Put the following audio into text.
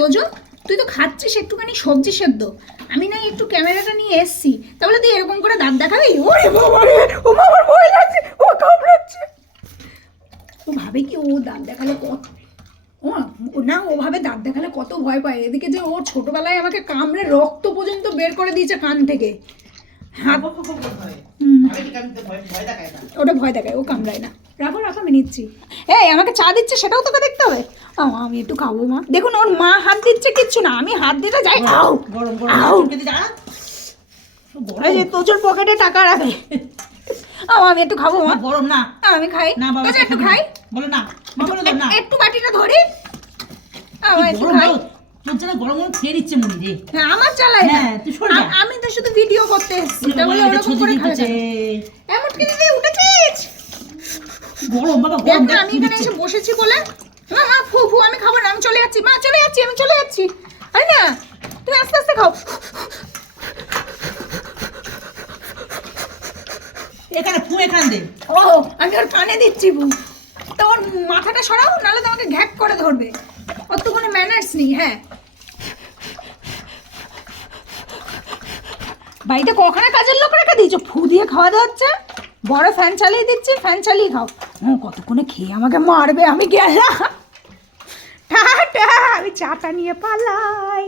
তোজো তুই তো খাচ্ছিস একটুখানি সবজি সেদ্ধ, আমি না একটু ক্যামেরাটা নিয়ে এসছি, তাহলে তুই এরকম করে দাঁত দেখাবি? ওরে বাবা রে, ও আমার ভয় লাগছে, ও কামড়াচ্ছে। ও ভাবে কি ও দাঁত দেখালে কত, ও না ওভাবে দাঁত দেখালে কত ভয় পায়। এদিকে যে ও ছোটবেলায় আমাকে কামড়ে রক্ত পর্যন্ত বের করে দিয়েছে কান থেকে। হাত ওটা ভয় দেখায়, ও কামড়ায় না। রাখো রাখো, আমি নিচ্ছি। এই আমাকে চা দিচ্ছে সেটাও তোকে দেখতে হবে। আমি একটু খাবো মা। দেখুন ওর মা হাত দিচ্ছে, কিচ্ছু না, আমি হাত দিতে যাই। আউ আউ, এই যে তোর পকেটে টাকা রাখে। আমি একটু খাবো মা। গরম না, আমি খাই না বাবা, একটু খাই। বলো না মা, বলো না, একটু বাটিটা ধরি। একটু খাই। তোর জন্য গরম গরম খেয়ে নিচ্ছে মুড়ি রে। হ্যাঁ আমার চালাই না, তুই সরে যা। আমি তো শুধু ভিডিও করতে এসেছি, তাহলে ওরকম করে খাচ্ছে। এমন কি দিদি উঠেছিস? গরম বাবা, গরম। আমি এখানে এসে বসেছি বলে মা মা ফু ফু, আমি খাবো না, আমি চলে যাচ্ছি মা, চলে যাচ্ছি, আমি চলে যাচ্ছি। আরে না, তুমি আস্তে আস্তে খাও। এখানে ফু, এখান দে। ও আমি ওর কানে দিচ্ছি ফু, তো ওর মাথাটা সরাও, নাহলে তোমাকে ঘ্যাক করে ধরবে। ওর তো কোনো ম্যানার্স নেই। হ্যাঁ, বাড়িতে কখনো কাজের লোক রেখে দিয়েছো, ফু দিয়ে খাওয়া দাওয়া হচ্ছে। বড় ফ্যান চালিয়ে দিচ্ছি, ফ্যান চালিয়ে খাও। কতক্ষণে খেয়ে আমাকে মারবে, আমি গেলাম। টাটা, আমি চাটা নিয়ে পালাই।